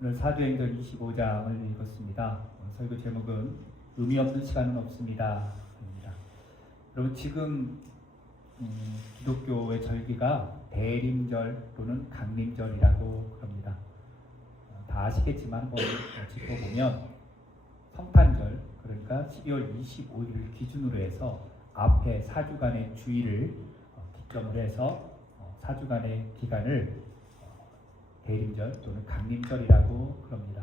오늘 사도행전 25장을 읽었습니다. 설교 제목은 의미 없는 시간은 없습니다. 여러분 지금 기독교의 절기가 대림절 또는 강림절이라고 합니다. 다 아시겠지만 한번 짚어보면 성탄절, 그러니까 12월 25일을 기준으로 해서 앞에 4주간의 주일을 기점으로 해서 4주간의 기간을 대림절 또는 강림절이라고 합니다.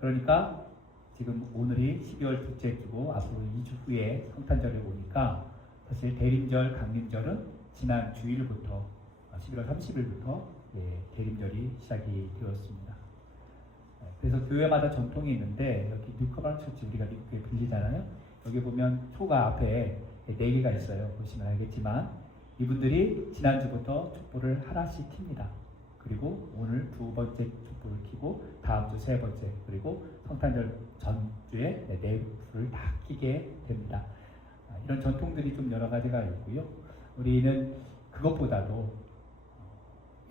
그러니까 지금 오늘이 12월 둘째 주고 앞으로 2주 후에 성탄절에 오니까 사실 대림절, 강림절은 지난 주일부터 11월 30일부터 대림절이 시작이 되었습니다. 그래서 교회마다 전통이 있는데 여기 뉴커방 처치 우리가 미국에 빌리잖아요. 여기 보면 표가 앞에 4개가 있어요. 보시면 알겠지만 이분들이 지난주부터 촛불을 하나씩 킵니다. 그리고 오늘 2번째 촛불을 켜고 다음 주 3번째, 그리고 성탄절 전주에 4불을 다 켜게 됩니다. 이런 전통들이 좀 여러 가지가 있고요. 우리는 그것보다도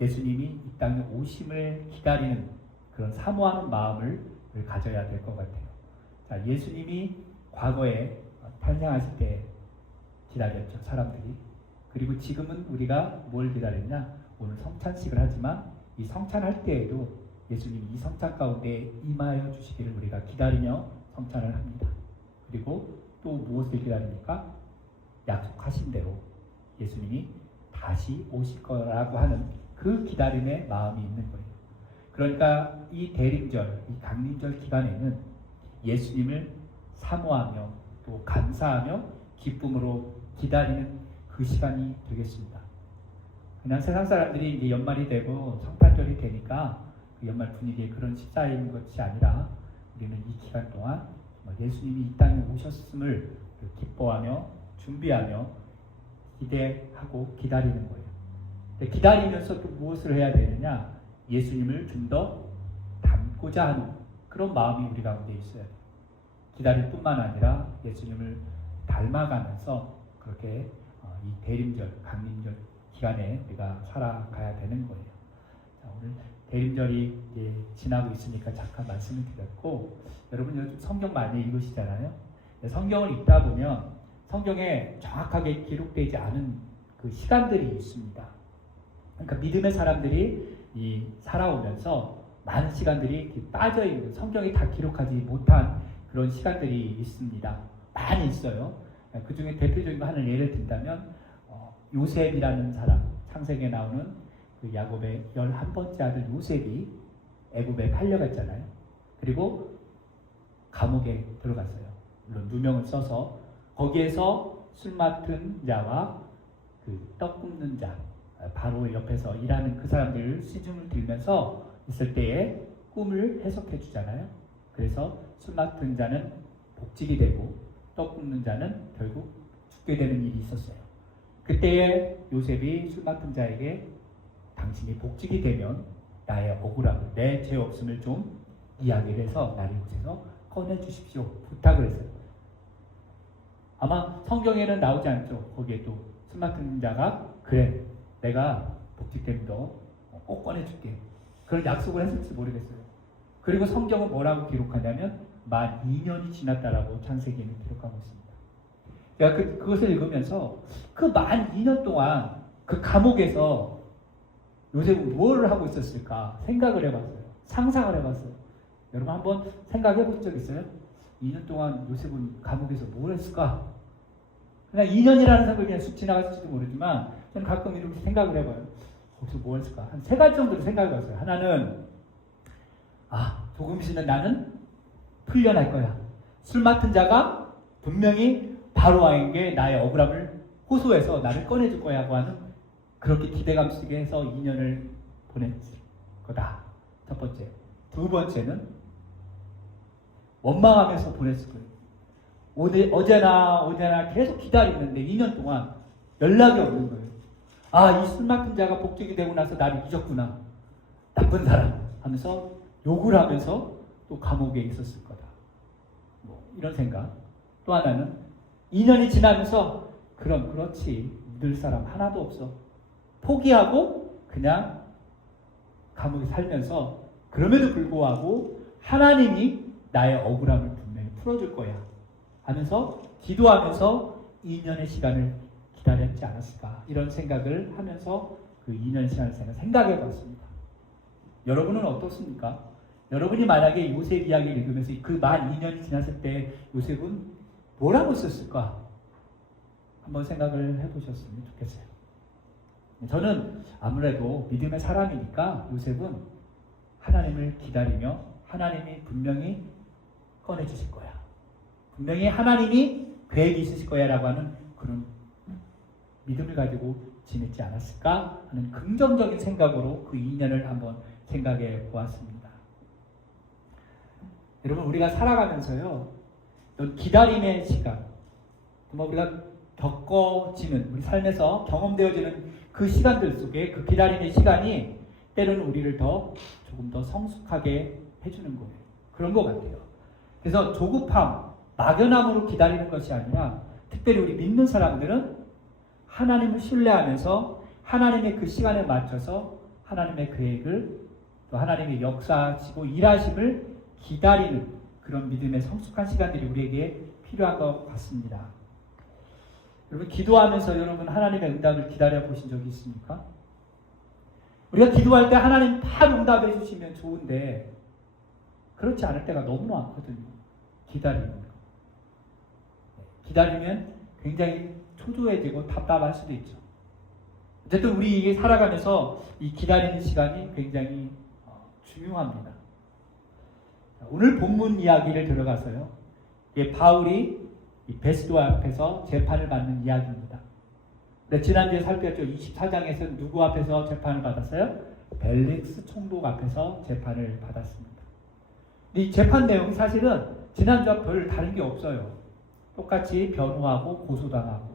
예수님이 이 땅에 오심을 기다리는 그런 사모하는 마음을 가져야 될 것 같아요. 자, 예수님이 과거에 탄생하실 때 기다렸죠, 사람들이. 그리고 지금은 우리가 뭘 기다렸냐? 오늘 성찬식을 하지만 이 성찬할 때에도 예수님이 이 성찬 가운데 임하여 주시기를 우리가 기다리며 성찬을 합니다. 그리고 또 무엇을 기다립니까? 약속하신 대로 예수님이 다시 오실 거라고 하는 그 기다림의 마음이 있는 거예요. 그러니까 이 대림절, 이 강림절 기간에는 예수님을 사모하며 또 감사하며 기쁨으로 기다리는 그 시간이 되겠습니다. 그냥 세상 사람들이 이제 연말이 되고 성탄절이 되니까 그 연말 분위기에 그런 시사인 것이 아니라 우리는 이 기간 동안 예수님이 이 땅에 오셨음을 기뻐하며 준비하며 기대하고 기다리는 거예요. 기다리면서 또 무엇을 해야 되느냐? 예수님을 좀 더 닮고자 하는 그런 마음이 우리 가운데 있어요. 기다릴 뿐만 아니라 예수님을 닮아가면서 그렇게 이 대림절, 강림절 기간에 우리가 살아가야 되는 거예요. 자, 오늘 대림절이 이제 지나고 있으니까 잠깐 말씀을 드렸고, 여러분 요즘 성경 많이 읽으시잖아요. 성경을 읽다 보면 성경에 정확하게 기록되지 않은 그 시간들이 있습니다. 그러니까 믿음의 사람들이 이 살아오면서 많은 시간들이 빠져 있는, 성경이 다 기록하지 못한 그런 시간들이 있습니다. 많이 있어요. 그 중에 대표적인 거 하나를 예를 든다면 요셉이라는 사람, 창세기에 나오는 그 야곱의 11번째 아들 요셉이 애굽에 팔려갔잖아요. 그리고 감옥에 들어갔어요. 물론 누명을 써서 거기에서 술 맡은 자와 그 떡 굽는 자, 바로 옆에서 일하는 그 사람들 시중을 들면서 있을 때에 꿈을 해석해 주잖아요. 그래서 술 맡은 자는 복직이 되고 떡 굽는 자는 결국 죽게 되는 일이 있었어요. 그때에 요셉이 술 맡은 자에게 당신이 복직이 되면 나의 억울함을, 내 죄 없음을 좀 이야기를 해서 나를 이곳에서 꺼내주십시오. 부탁을 했어요. 아마 성경에는 나오지 않죠. 거기에 또 술 맡은 자가 그래, 내가 복직되면 너 꼭 꺼내줄게. 그런 약속을 했을지 모르겠어요. 그리고 성경은 뭐라고 기록하냐면 만 2년이 지났다라고 창세기에는 기록하고 있습니다. 제가 그것을 읽으면서 그 만 2년 동안 그 감옥에서 요셉은 뭘 하고 있었을까 생각을 해봤어요. 상상을 해봤어요. 여러분 한번 생각해 본 적 있어요? 2년 동안 요셉은 감옥에서 뭘 했을까? 그냥 2년이라는 생각을 그냥 쑥 지나갔을지도 모르지만 저는 가끔 이렇게 생각을 해봐요. 거기서 뭘 했을까? 한 3가지 정도로 생각해봤어요. 하나는 조금 있으면 나는 풀려날 거야. 술 맡은 자가 분명히 바로 왕에게 나의 억울함을 호소해서 나를 꺼내줄 거야 하고 하는 그렇게 기대감 속에 해서 2년을 보냈을 거다. 첫 번째. 두 번째는 원망하면서 보냈을 거예요. 어제나 계속 기다리는데 2년 동안 연락이 없는 거예요. 이 술 맡은 자가 복직이 되고 나서 나를 잊었구나. 나쁜 사람 하면서 욕을 하면서 또 감옥에 있었을 거다. 이런 생각. 또 하나는 2년이 지나면서 그렇지. 믿을 사람 하나도 없어. 포기하고 그냥 감옥에 살면서 그럼에도 불구하고 하나님이 나의 억울함을 분명히 풀어줄 거야 하면서 기도하면서 2년의 시간을 기다렸지 않았을까, 이런 생각을 하면서 그 2년 시간을 제가 생각해 봤습니다. 여러분은 어떻습니까? 여러분이 만약에 요셉 이야기를 읽으면서 그 만 2년이 지났을 때 요셉은 뭐라고 썼을까? 한번 생각을 해보셨으면 좋겠어요. 저는 아무래도 믿음의 사람이니까 요셉은 하나님을 기다리며 하나님이 분명히 꺼내주실 거야, 분명히 하나님이 계획이 있으실 거야 라고 하는 그런 믿음을 가지고 지냈지 않았을까 하는 긍정적인 생각으로 그 2년을 한번 생각해 보았습니다. 여러분, 우리가 살아가면서요, 기다림의 시간, 우리가 겪어지는, 우리 삶에서 경험되어지는 그 시간들 속에 그 기다림의 시간이 때로는 우리를 조금 더 성숙하게 해주는 거예요. 그런 것 같아요. 그래서 조급함, 막연함으로 기다리는 것이 아니라, 특별히 우리 믿는 사람들은 하나님을 신뢰하면서 하나님의 그 시간에 맞춰서 하나님의 계획을, 또 하나님의 역사하시고 일하심을 기다리는 그런 믿음의 성숙한 시간들이 우리에게 필요한 것 같습니다. 여러분, 기도하면서 여러분 하나님의 응답을 기다려 보신 적이 있습니까? 우리가 기도할 때 하나님 다 응답해 주시면 좋은데 그렇지 않을 때가 너무 많거든요. 기다리면 굉장히 초조해지고 답답할 수도 있죠. 어쨌든 우리 이게 살아가면서 이 기다리는 시간이 굉장히 중요합니다. 오늘 본문 이야기를 들어가서요, 바울이 이 베스도 앞에서 재판을 받는 이야기입니다. 지난주에 살폈죠. 24장에서 누구 앞에서 재판을 받았어요? 벨릭스 총독 앞에서 재판을 받았습니다. 이 재판 내용이 사실은 지난주와 별 다른 게 없어요. 똑같이 변호하고 고소당하고.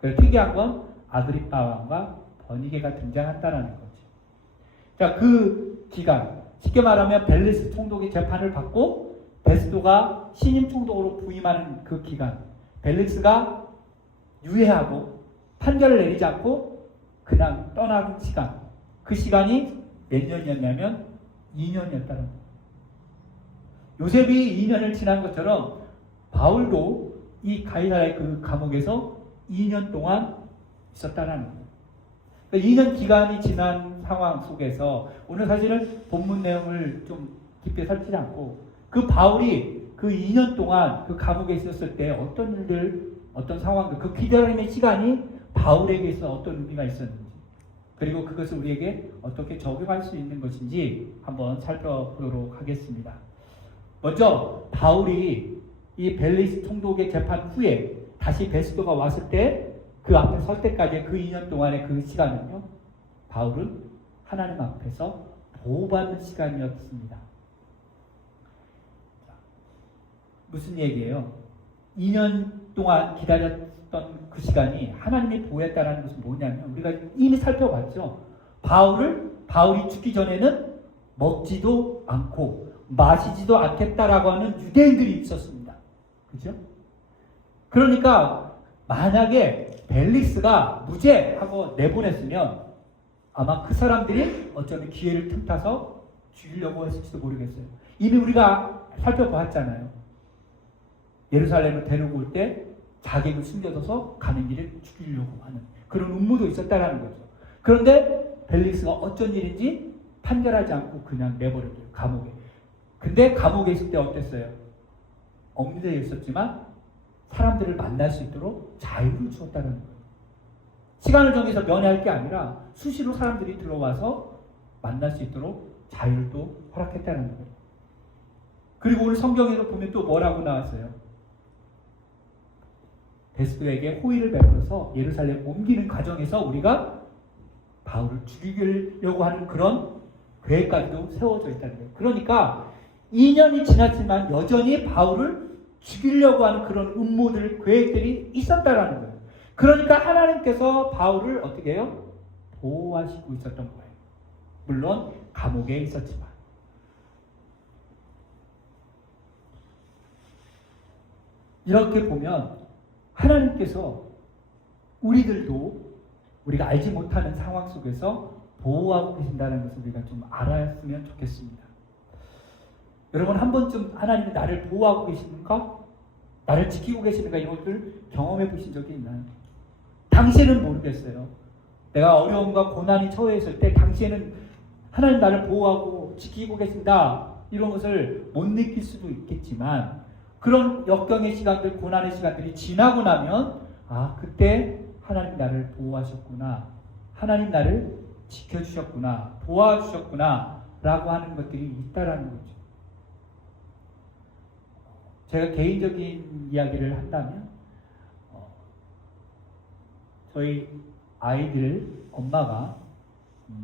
특이한 건 아그리빠 왕과 버니게가 등장한다는 거죠. 자, 그 기간, 쉽게 말하면 벨릭스 총독이 재판을 받고 베스도가 신임 총독으로 부임하는 그 기간, 벨릭스가 유예하고 판결을 내리지 않고 그냥 떠나는 시간, 그 시간이 몇 년이었냐면 2년이었다는 거예요. 요셉이 2년을 지난 것처럼 바울도 이 가이사라의 그 감옥에서 2년 동안 있었다는 거예요. 2년 기간이 지난 상황 속에서 오늘 사실은 본문 내용을 좀 깊게 살피지 않고 그 바울이 그 2년 동안 그 감옥에 있었을 때 어떤 일들, 어떤 상황들, 그 기다림의 시간이 바울에게 있어 어떤 의미가 있었는지, 그리고 그것을 우리에게 어떻게 적용할 수 있는 것인지 한번 살펴보도록 하겠습니다. 먼저 바울이 이 벨릭스 총독의 재판 후에 다시 베스도가 왔을 때 그 앞에 설 때까지 그 2년 동안의 그 시간은요, 바울은 하나님 앞에서 보호받는 시간이었습니다. 무슨 얘기예요? 2년 동안 기다렸던 그 시간이 하나님이 보호했다는 것은 뭐냐면, 우리가 이미 살펴봤죠. 바울이 죽기 전에는 먹지도 않고 마시지도 않겠다라고 하는 유대인들이 있었습니다. 그죠? 그러니까 만약에 벨릭스가 무죄하고 내보냈으면 아마 그 사람들이 어쩌면 기회를 틈타서 죽이려고 했을지도 모르겠어요. 이미 우리가 살펴봤잖아요. 예루살렘을 데리고 올 때 자객을 숨겨둬서 가는 길에 죽이려고 하는 그런 음모도 있었다라는 거죠. 그런데 벨릭스가 어쩐 일인지 판결하지 않고 그냥 내버려둬요, 감옥에. 근데 감옥에 있을 때 어땠어요? 억류되어 있었지만 사람들을 만날 수 있도록 자유를 주었다는 거예요. 시간을 정해서 면회할 게 아니라 수시로 사람들이 들어와서 만날 수 있도록 자유를 또 허락했다는 거예요. 그리고 오늘 성경에서 보면 또 뭐라고 나왔어요? 베스도에게 호의를 베풀어서 예루살렘 옮기는 과정에서 우리가 바울을 죽이려고 하는 그런 계획까지도 세워져 있다는 거예요. 그러니까 2년이 지났지만 여전히 바울을 죽이려고 하는 그런 음모들, 계획들이 있었다라는 거예요. 그러니까 하나님께서 바울을 어떻게 해요? 보호하시고 있었던 거예요. 물론 감옥에 있었지만. 이렇게 보면 하나님께서 우리가 알지 못하는 상황 속에서 보호하고 계신다는 것을 우리가 좀 알았으면 좋겠습니다. 여러분 한 번쯤 하나님이 나를 보호하고 계십니까? 나를 지키고 계시는가? 이런 것들 경험해 보신 적이 있나요? 당시에는 모르겠어요. 내가 어려움과 고난이 처해있을 때 당시에는 하나님 나를 보호하고 지키고 계신다 이런 것을 못 느낄 수도 있겠지만 그런 역경의 시간들, 고난의 시간들이 지나고 나면 그때 하나님 나를 보호하셨구나, 하나님 나를 지켜주셨구나, 도와주셨구나 라고 하는 것들이 있다라는 거죠. 제가 개인적인 이야기를 한다면 저희 아이들 엄마가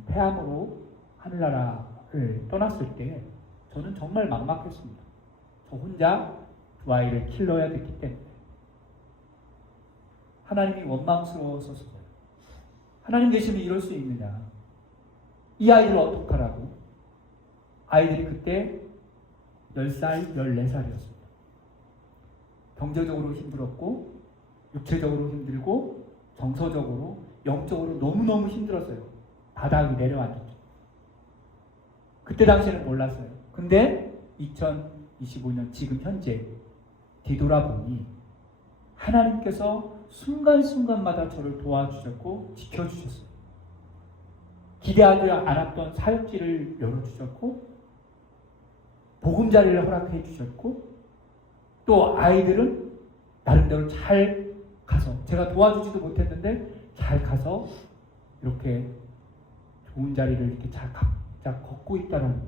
폐암으로 하늘나라를 떠났을 때 저는 정말 막막했습니다. 저 혼자 두 아이를 길러야 됐기 때문에 하나님이 원망스러워서였어요. 하나님 계시면 이럴 수 있느냐, 이 아이를 어떡하라고. 아이들이 그때 10살, 14살이었습니다. 경제적으로 힘들었고 육체적으로 힘들고 정서적으로 영적으로 너무너무 힘들었어요. 바닥이 내려앉았죠. 그때 당시에는 몰랐어요. 근데 2025년 지금 현재 뒤돌아보니 하나님께서 순간순간마다 저를 도와주셨고 지켜주셨어요. 기대하지 않았던 사역지를 열어주셨고 보금자리를 허락해 주셨고 또 아이들은 나름대로 잘 가서, 제가 도와주지도 못했는데 잘 가서 이렇게 좋은 자리를 이렇게 잘 각자 걷고 있다는 거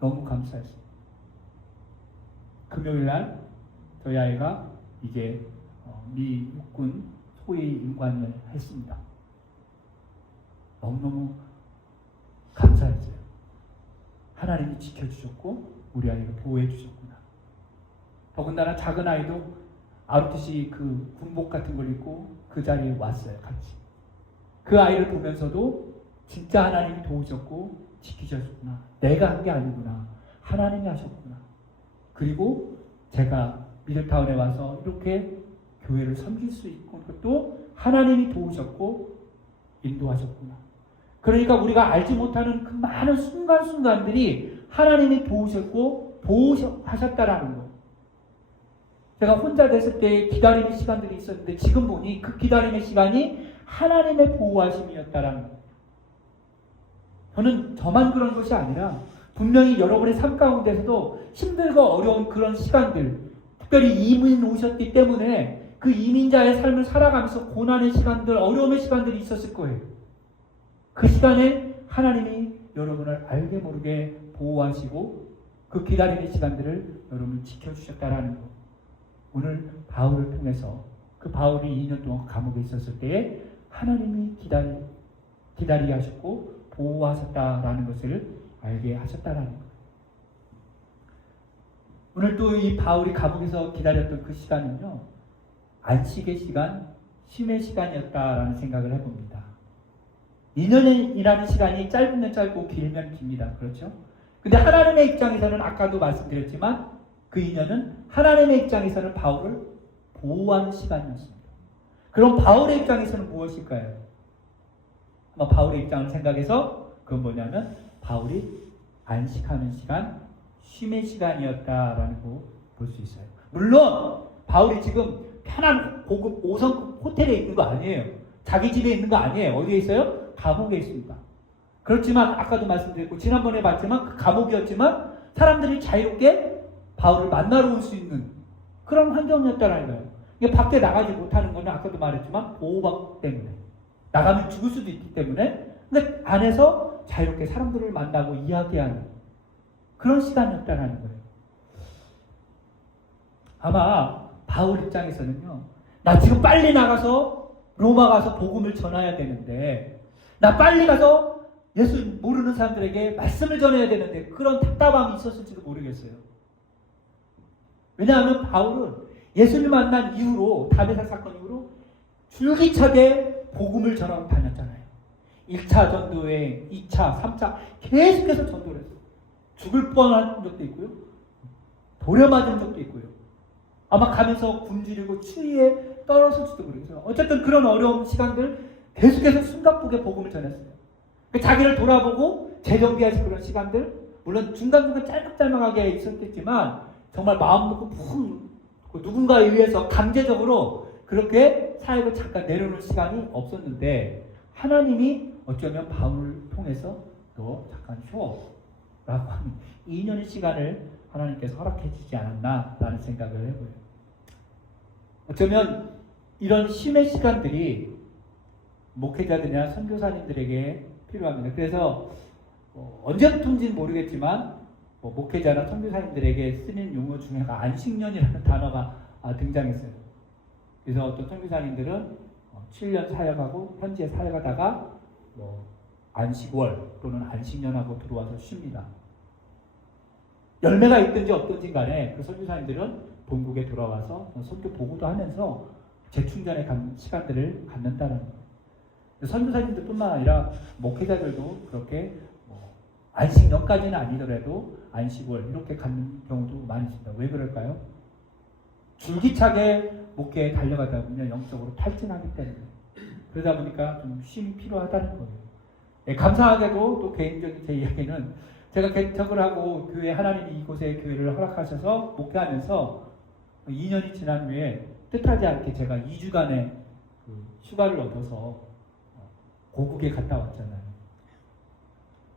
너무 감사했어요. 금요일날 저희 아이가 이제 미 육군 소위 임관을 했습니다. 너무너무 감사했어요. 하나님이 지켜주셨고 우리 아이를 보호해 주셨구나. 더군다나 작은 아이도 ROTC 그 군복 같은 걸 입고 그 자리에 왔어요. 같이. 그 아이를 보면서도 진짜 하나님이 도우셨고 지키셨구나. 내가 한 게 아니구나. 하나님이 하셨구나. 그리고 제가 미들타운에 와서 이렇게 교회를 섬길 수 있고 그것도 하나님이 도우셨고 인도하셨구나. 그러니까 우리가 알지 못하는 그 많은 순간순간들이 하나님이 도우셨고 보호하셨다라는 거. 제가 혼자 됐을 때 기다림의 시간들이 있었는데 지금 보니 그 기다림의 시간이 하나님의 보호하심이었다라는 거. 저는 저만 그런 것이 아니라 분명히 여러분의 삶 가운데서도 힘들고 어려운 그런 시간들, 특별히 이민 오셨기 때문에 그 이민자의 삶을 살아가면서 고난의 시간들, 어려움의 시간들이 있었을 거예요. 그 시간에 하나님이 여러분을 알게 모르게 보호하시고 그 기다림의 시간들을 여러분을 지켜주셨다라는 거. 오늘 바울을 통해서 그 바울이 2년 동안 감옥에 있었을 때에 하나님이 기다리게 하셨고 보호하셨다라는 것을 알게 하셨다라는 거예요. 오늘 또 이 바울이 감옥에서 기다렸던 그 시간은요, 안식의 시간, 쉼의 시간이었다라는 생각을 해봅니다. 2년이라는 시간이 짧으면 짧고 길면 깁니다. 그렇죠? 근데 하나님의 입장에서는 아까도 말씀드렸지만 그 2년은 하나님의 입장에서는 바울을 보호하는 시간이었습니다. 그럼 바울의 입장에서는 무엇일까요? 아마 바울의 입장을 생각해서 그건 뭐냐면 바울이 안식하는 시간, 쉼의 시간이었다라는 거 볼 수 있어요. 물론 바울이 지금 편한 고급 5성급 호텔에 있는 거 아니에요. 자기 집에 있는 거 아니에요. 어디에 있어요? 감옥에 있습니다. 그렇지만 아까도 말씀드렸고 지난번에 봤지만 그 감옥이었지만 사람들이 자유롭게 바울을 만나러 올 수 있는 그런 환경이었다는 거예요. 이게 밖에 나가지 못하는 거는 아까도 말했지만 보호받기 때문에 나가면 죽을 수도 있기 때문에 근데 안에서 자유롭게 사람들을 만나고 이야기하는 그런 시간이었다는 거예요. 아마 바울 입장에서는요, 나 지금 빨리 나가서 로마 가서 복음을 전해야 되는데 나 빨리 가서 예수 모르는 사람들에게 말씀을 전해야 되는데 그런 답답함이 있었을지도 모르겠어요. 왜냐하면 바울은 예수를 만난 이후로 다메섹 사건 이후로 줄기차게 복음을 전하고 다녔잖아요. 1차 전도회, 2차, 3차 계속해서 전도를 했어요. 죽을 뻔한 적도 있고요. 도려맞은 적도 있고요. 아마 가면서 굶주리고 추위에 떨어질지도 모르겠어요. 어쨌든 그런 어려운 시간들 계속해서 숨가쁘게 복음을 전했어요. 자기를 돌아보고 재정비하신 그런 시간들 물론 중간중간 짤막짤막하게 있었겠지만 정말 마음 놓고 푹 누군가에 의해서 강제적으로 그렇게 사역을 잠깐 내려놓을 시간이 없었는데 하나님이 어쩌면 바울을 통해서 너 잠깐 쉬어 라고 하는 2년의 시간을 하나님께서 허락해 주지 않았나라는 생각을 해보여요. 어쩌면 이런 쉼의 시간들이 목회자들이나 선교사님들에게 필요합니다. 그래서 언제부터인지는 모르겠지만 목회자나 선교사님들에게 쓰는 용어 중에 안식년이라는 단어가 등장했어요. 그래서 어떤 선교사님들은 7년 사역하고 현지에 사역하다가 안식월 또는 안식년하고 들어와서 쉽니다. 열매가 있든지 없든지 간에 그 선교사님들은 본국에 돌아와서 선교 보고도 하면서 재충전의 시간들을 갖는다는 거예요. 선교사님들뿐만 아니라 목회자들도 그렇게 안식년까지는 아니더라도 안식월 이렇게 갖는 경우도 많이 있습니다. 왜 그럴까요? 줄기차게 목회에 달려가다 보면 영적으로 탈진하기 때문에 그러다 보니까 좀 쉼이 필요하다는 거예요. 예, 감사하게도 또 개인적인 제 이야기는 제가 개척을 하고 교회 하나님이 이곳에 교회를 허락하셔서 목회하면서 2년이 지난 후에 뜻하지 않게 제가 2주간의 휴가를 얻어서 고국에 갔다 왔잖아요.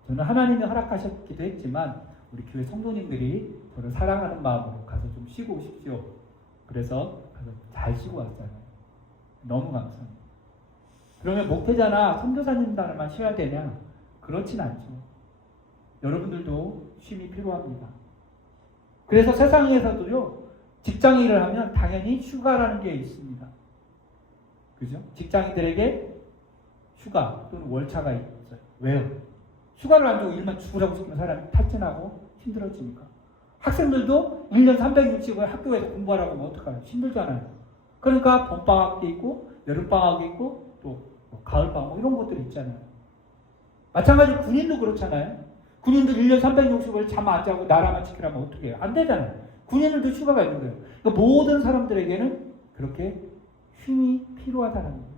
저는 하나님이 허락하셨기도 했지만 우리 교회 성도님들이 저를 사랑하는 마음으로 가서 좀 쉬고 오십시오. 그래서 가서 잘 쉬고 왔잖아요. 너무 감사합니다. 그러면 목회자나 선교사님들만 쉬어야 되냐? 그렇진 않죠. 여러분들도 쉼이 필요합니다. 그래서 세상에서도요, 직장 일을 하면 당연히 휴가라는 게 있습니다. 그죠? 직장인들에게 휴가 또는 월차가 있어요. 왜요? 휴가를 안 주고 일만 죽으라고 시키면 사람이 탈진하고 힘들어지니까. 학생들도 1년 360일 학교에서 공부하라고 하면 어떡하요? 힘들잖아요. 그러니까 봄방학도 있고 여름방학이 있고 또 가을방학 이런 것들이 있잖아요. 마찬가지로 군인도 그렇잖아요. 군인도 1년 360일 잠 안 자고 나라만 지키라면 어떻게 해요? 안 되잖아요. 군인들도 휴가가 있는 거예요. 그러니까 모든 사람들에게는 그렇게 쉼이 필요하다는 거예요.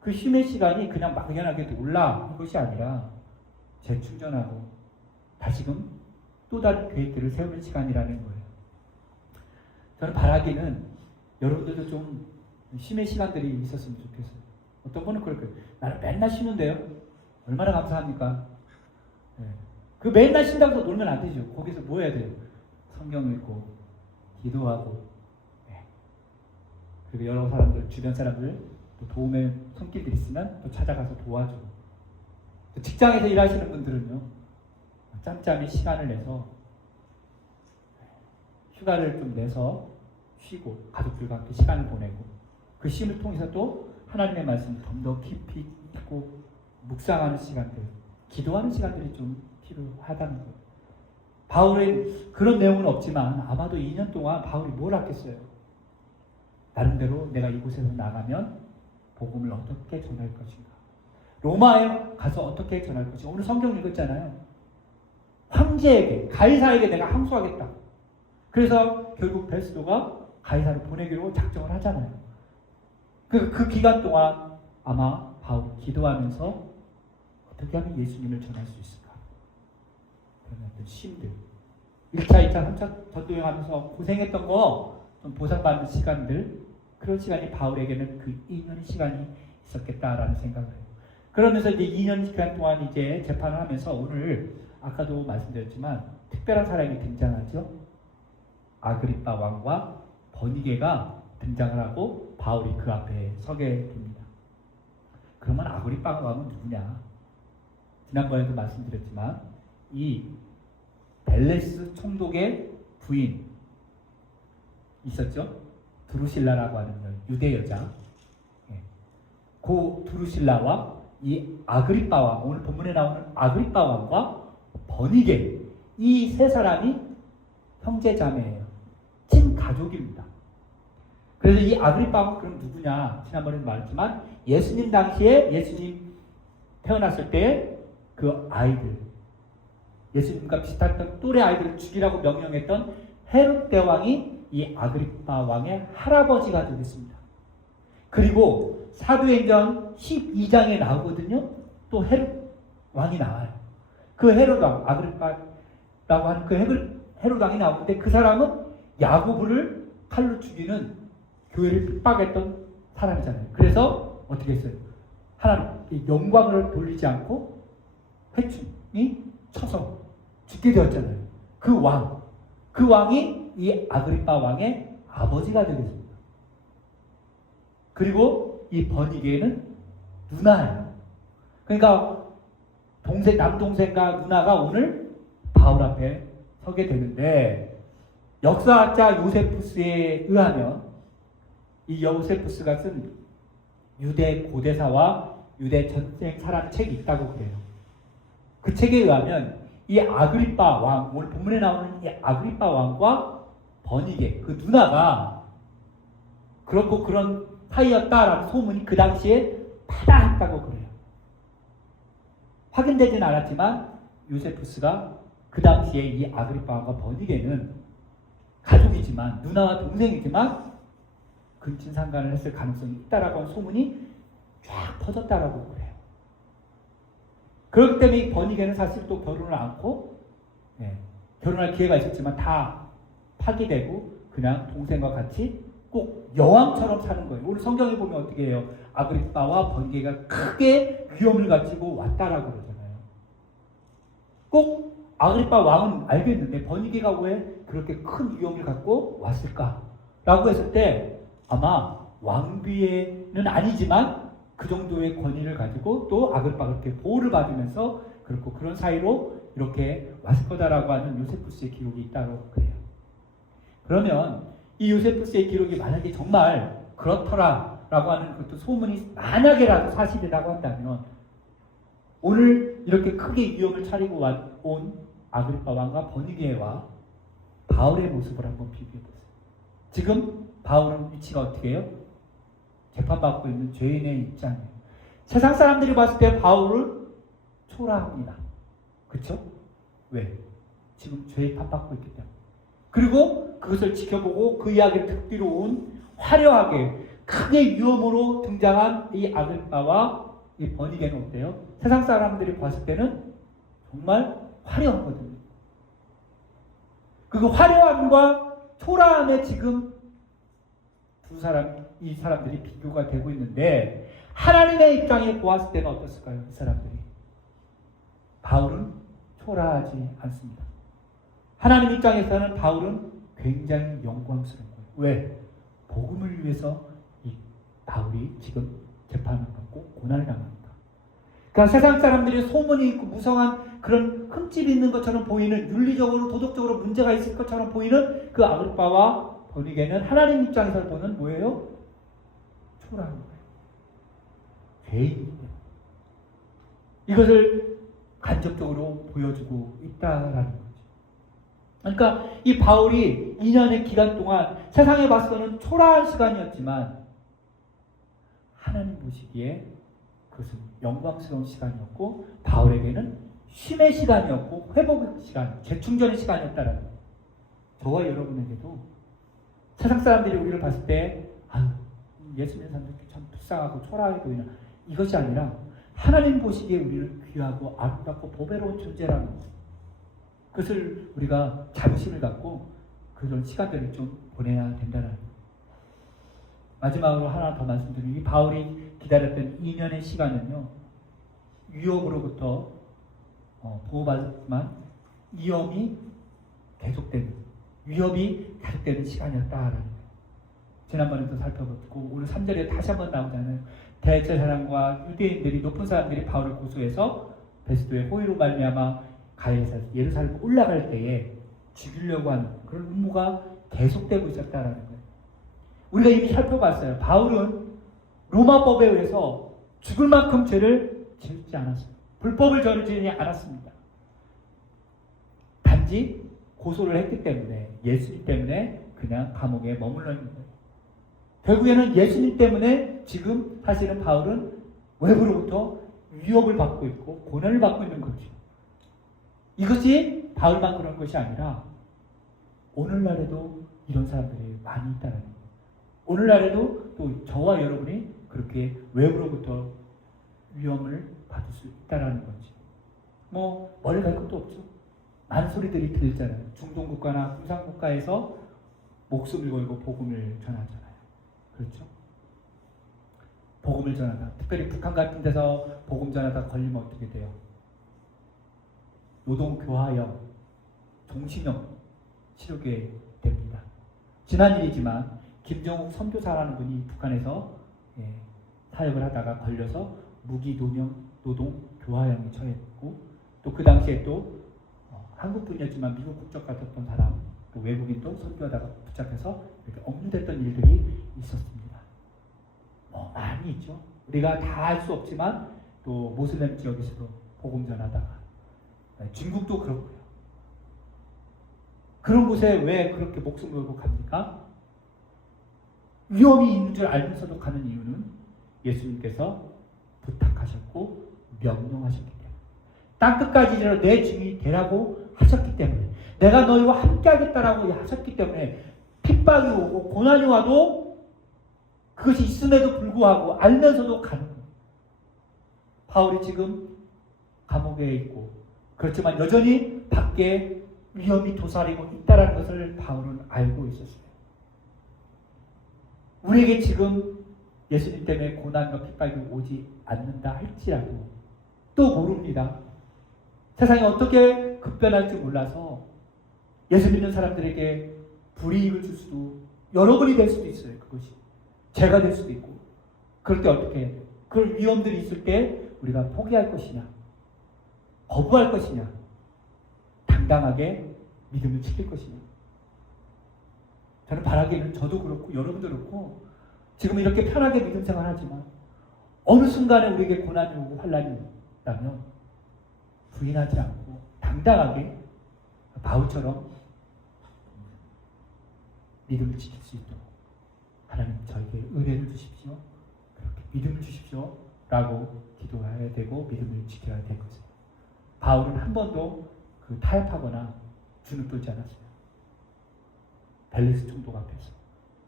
그 쉼의 시간이 그냥 막연하게 놀라 이것이 아니라 재충전하고 다시금 또 다른 계획들을 세우는 시간이라는 거예요. 저는 바라기는 여러분들도 좀 쉼의 시간들이 있었으면 좋겠어요. 어떤 분은 그럴 거예요. 나는 맨날 쉬는데요. 얼마나 감사합니까? 네. 그 맨날 쉰다고 해서 놀면 안 되죠. 거기서 뭐 해야 돼요? 성경 읽고 기도하고 네. 그리고 여러 사람들, 주변 사람들 또 도움의 손길들이 있으면 또 찾아가서 도와주고 직장에서 일하시는 분들은요 짬짬이 시간을 내서 휴가를 좀 내서 쉬고 가족들과 함께 시간을 보내고 그 쉼을 통해서 또 하나님의 말씀을 좀 더 깊이 듣고 묵상하는 시간들, 기도하는 시간들이 좀 필요하다는 거예요. 바울은 그런 내용은 없지만 아마도 2년 동안 바울이 뭘 했겠어요? 나름대로 내가 이곳에서 나가면 복음을 어떻게 전할 것인가? 로마에 가서 어떻게 전할 것인가? 오늘 성경 읽었잖아요. 황제에게, 가이사에게 내가 항소하겠다. 그래서 결국 베스도가 가이사를 보내기로 작정을 하잖아요. 그 기간 동안 아마 바울이 기도하면서 어떻게 하면 예수님을 전할 수 있을까? 그런 어떤 쉼들. 1차, 2차, 3차 전도여행하면서 고생했던 거 좀 보상받는 시간들, 그런 시간이 바울에게는 그 2년의 시간이 있었겠다라는 생각을 해요. 그러면서 이제 2년 기간 동안 이제 재판을 하면서 오늘 아까도 말씀드렸지만 특별한 사람이 등장하죠. 아그리빠 왕과 버니게가 등장을 하고 바울이 그 앞에 서게 됩니다. 그러면 아그리빠 왕은 누구냐? 지난번에도 말씀드렸지만 이 벨레스 총독의 부인 있었죠? 드루실라라고 하는 유대 여자. 그 드루실라와 이 아그리빠 왕, 오늘 본문에 나오는 아그리빠 왕과 버니게, 이 세 사람이 형제자매예요. 친가족입니다. 그래서 이 아그리빠 왕은 그럼 누구냐? 지난번에도 말했지만 예수님 당시에 예수님 태어났을 때 그 아이들, 예수님과 비슷했던 또래 아이들을 죽이라고 명령했던 헤롯 대왕이 이 아그리빠 왕의 할아버지가 되겠습니다. 그리고 사도행전 12장에 나오거든요. 또 헤롯 왕이 나와요. 그 헤롯 왕, 아그리빠 하는 그 헤로당이 나오는데 그 사람은 야고보를 칼로 죽이는 교회를 핍박했던 사람이잖아요. 그래서 어떻게 했어요? 하나님 영광을 돌리지 않고 회중이 쳐서 죽게 되었잖아요. 그 왕이 이 아그리파 왕의 아버지가 되겠습니다. 그리고 이 버니게는 누나예요. 그러니까 남동생과 누나가 오늘 바울 앞에 서게 되는데, 역사학자 요세푸스에 의하면 이 요세푸스가 쓴 유대 고대사와 유대 전쟁 사람 책이 있다고 그래요. 그 책에 의하면 이 아그리파 왕, 오늘 본문에 나오는 이 아그리파 왕과 버니게 그 누나가 그렇고 그런 사이였다라는 소문이 그 당시에 파다했다고 그래요. 확인되진 않았지만 요세푸스가 그 당시에 이 아그리파 왕과 버니게는 가족이지만, 누나와 동생이지만 근친상간을 했을 가능성이 있다라고 하는 소문이 쫙 퍼졌다라고 그래요. 그렇기 때문에 이 버니게는 사실 또 결혼을 않고, 결혼할 기회가 있었지만 다 파기되고 그냥 동생과 같이 꼭 여왕처럼 사는 거예요. 오늘 성경에 보면 어떻게 해요? 아그리파와 버니게가 크게 위험을 가지고 왔다라고 그러잖아요. 꼭 아그리파 왕은 알겠는데 버니게가 왜 그렇게 큰 위험을 갖고 왔을까라고 했을 때 아마 왕비에는 아니지만 그 정도의 권위를 가지고 또 아그리파가 그렇게 보호를 받으면서 그렇고 그런 사이로 이렇게 왔을 거다라고 하는 요세푸스의 기록이 있다고 그래요. 그러면 이 요세푸스의 기록이 만약에 정말 그렇더라라고 하는 것도 소문이 만약에라도 사실이라고 한다면 오늘 이렇게 크게 위험을 차리고 온 아그리파 왕과 버니게와 바울의 모습을 한번 비교해보세요. 지금 바울은 위치가 어떻게 해요? 재판받고 있는 죄인의 입장이에요. 세상 사람들이 봤을 때 바울은 초라합니다. 그렇죠? 왜? 지금 죄에 판받고 있기 때문에. 그리고 그것을 지켜보고 그 이야기를 듣기로 온 화려하게 크게 위험으로 등장한 이 아그리파와 이 버니게는 어때요? 세상 사람들이 봤을 때는 정말 화려하거든요. 그 화려함과 초라함에 지금 이 사람들이 비교가 되고 있는데, 하나님의 입장에 보았을 때는 어떻을까요? 이 사람들이. 바울은 초라하지 않습니다. 하나님 입장에서는 바울은 굉장히 영광스러운 거예요. 왜? 복음을 위해서 이 바울이 지금 재판을 받고 고난을 당합니다. 그러니까 세상 사람들이 소문이 있고 무성한 그런 흠집이 있는 것처럼 보이는, 윤리적으로 도덕적으로 문제가 있을 것처럼 보이는 그 아그리파와 버니게는 하나님 입장에서 보는 뭐예요? 초라한 거예요. 죄인이기 때문에. 이것을 간접적으로 보여주고 있다라는 거죠. 그러니까 이 바울이 2년의 기간 동안 세상에 봐서는 초라한 시간이었지만 하나님 보시기에 그것은 영광스러운 시간이었고 바울에게는 쉼의 시간이었고 회복의 시간, 재충전의 시간이었다라는 거예요. 저와 여러분에게도 세상 사람들이 우리를 봤을 때 예수 믿는 사람들 참 불쌍하고 초라하게 보이나, 이것이 아니라 하나님 보시기에 우리를 귀하고 아름답고 보배로운 존재라는 거예요. 그것을 우리가 자부심을 갖고 그런 시간들을 좀 보내야 된다는 거예요. 마지막으로 하나 더 말씀드리면, 이 바울이 기다렸던 2년의 시간은요, 위협으로부터 보호받았지만 위협이 계속되는 시간이었다라는 거예요. 지난번에도 살펴봤고 오늘 3절에 다시 한번 나오잖아요. 대제사장과 유대인들이, 높은 사람들이 바울을 고소해서 베스도의 호의로 말미암아 가야에서 예루살렘 올라갈 때에 죽이려고 하는 그런 음모가 계속되고 있었다라는 거예요. 우리가 이미 살펴봤어요. 바울은 로마법에 의해서 죽을 만큼 죄를 지지 않았어요. 불법을 저지르지 않았습니다. 단지 고소를 했기 때문에, 예수님 때문에 그냥 감옥에 머물러 있는 거예요. 결국에는 예수님 때문에 지금 사실은 바울은 외부로부터 위협을 받고 있고 고난을 받고 있는 거죠. 이것이 바울만 그런 것이 아니라 오늘날에도 이런 사람들이 많이 있다는 거예요. 오늘날에도 또 저와 여러분이 그렇게 외부로부터 위험을 받을 수 있다는 거지. 멀리 갈 것도 없죠. 많은 소리들이 들리잖아요. 중동 국가나 공산 국가에서 목숨을 걸고 복음을 전하잖아요. 그렇죠? 복음을 전하다. 특별히 북한 같은 데서 복음 전하다 걸리면 어떻게 돼요? 노동교화형, 종신형 치르게 됩니다. 지난 일이지만 김정욱 선교사라는 분이 북한에서 사역을 하다가 걸려서 무기노동교화형에 처했고, 또 그 당시에 또 한국 분이었지만 미국 국적 같았던 사람, 또 외국인도 선교하다가 붙잡혀서 이렇게 억류됐던 일들이 있었습니다. 많이 있죠. 우리가 다 알 수 없지만 또 모슬렘 지역에서도 복음 전하다가, 중국도 그렇고요. 그런 곳에 왜 그렇게 목숨 걸고 갑니까? 위험이 있는 줄 알면서도 가는 이유는 예수님께서 부탁하셨고 명령하셨기 때문에, 땅끝까지 이르러 내 증인이 되라고 하셨기 때문에, 내가 너희와 함께 하겠다라고 하셨기 때문에, 핍박이 오고 고난이 와도 그것이 있음에도 불구하고 알면서도 가는 거예요. 바울이 지금 감옥에 있고, 그렇지만 여전히 밖에 위험이 도사리고 있다는 것을 바울은 알고 있었어요. 우리에게 지금 예수님 때문에 고난과 핍박이 오지 않는다 할지라도 또 모릅니다. 세상이 어떻게 급변할지 몰라서 예수 믿는 사람들에게 불이익을 줄 수도, 여러 번이 될 수도 있어요. 그것이 죄가 될 수도 있고. 그럴 때 어떻게 해야 돼요? 그런 위험들이 있을 때 우리가 포기할 것이냐, 거부할 것이냐, 당당하게 믿음을 지킬 것이냐. 저는 바라기는, 저도 그렇고 여러분도 그렇고 지금 이렇게 편하게 믿음 생활하지만 어느 순간에 우리에게 고난이 오고 환난이 오다면 부인하지 않고 당당하게 바울처럼 믿음을 지킬 수 있도록 하나님 저에게 은혜를 주십시오, 그렇게 믿음을 주십시오 라고 기도해야 되고 믿음을 지켜야 될 것입니다. 바울은 한 번도 타협하거나 주눅들지 않았어요. 벨리스 총독 앞에서,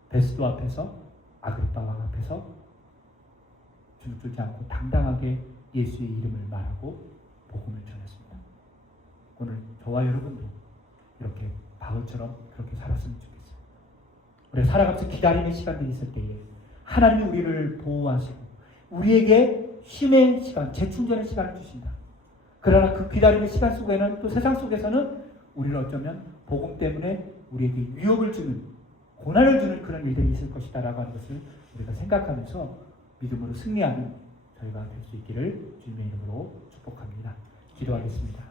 베스도 앞에서, 아그리파 왕 앞에서 주눅들지 않고 당당하게 예수의 이름을 말하고 복음을 전했습니다. 오늘 저와 여러분도 이렇게 바울처럼 그렇게 살았으면 좋겠어요. 우리 살아가면서 기다림의 시간들이 있을 때에 하나님이 우리를 보호하시고 우리에게 쉼의 시간, 재충전의 시간을 주신다. 그러나 그 기다림의 시간 속에는, 또 세상 속에서는 우리를 어쩌면 복음 때문에 우리에게 위협을 주는, 고난을 주는 그런 일들이 있을 것이다 라고 하는 것을 우리가 생각하면서 믿음으로 승리하는 저희가 될 수 있기를 주님의 이름으로 축복합니다. 기도하겠습니다.